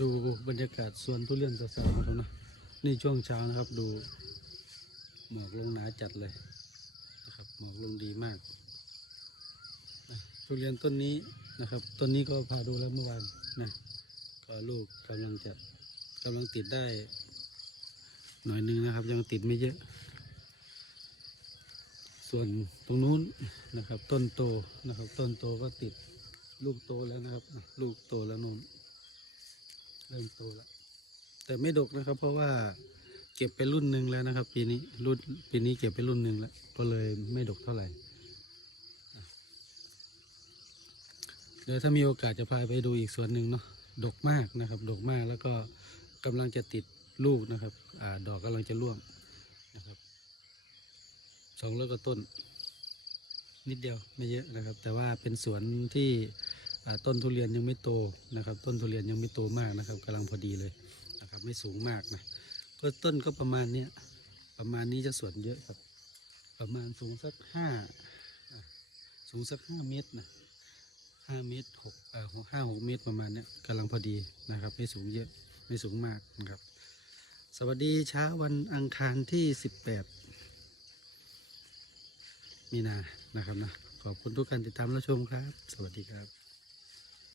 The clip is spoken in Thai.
ดูบรรยากาศสวนทุเรียนสาวๆนะครับนะนี่ช่วงเช้านะครับดูหมอกลงหนาจัดเลยนะครับหมอกลงดีมากทุเรียนต้นนี้นะครับต้นนี้ก็พาดูแล้วเมื่อวานนะก็ลูกกำลังจะกำลังติดได้ หน่อยหนึงนะครับ ยังติดไม่เยอะ ส่วนตรงนู้นนะครับ ต้นโตนะครับ ต้นโตก็ติดลูกโตแล้วนะครับ ลูกโตแล้วนน ริ่มโตแล้วแต่ไม่ดกนะครับ เพราะว่าเก็บไปรุ่นหนึ่งแล้วนะครับ ปีนี้รุ่นปีนี้เก็บไปรุ่นหนึ่งแล้ว ก็เลยไม่ดกเท่าไหร่เดี๋ยวถ้ามีโอกาสจะพาไปดูอีกสวนหนึ่งเนาะดกมากนะครับ ดกมากแล้วก็กำลังจะติดลูกนะครับอ่าดอกกำลังจะร่วงนะครับสองร้อยกว่าต้น นิดเดียวไม่เยอะนะครับ แต่ว่าเป็นสวนที่ ต้นทุเรียนยังไม่โตนะครับ ต้นทุเรียนยังไม่โตมากนะครับกำลังพอดีเลยนะครับ ไม่สูงมากนะก็ต้นก็ประมาณเนี้ยประมาณนี้จะสวนเยอะครับ ประมาณสูงสักห้าสูงสักห้าเมตรนะห้าเมตรหกเอ่อห้าหกเมตรประมาณเนี้ยกำลังพอดีนะครับ ไม่สูงเยอะไม่สูงมากนะครับ สวัสดีเช้าวันอังคารที่สิบแปดมีนานะครับนะขอบคุณทุกการติดตามและชมครับ สวัสดีครับ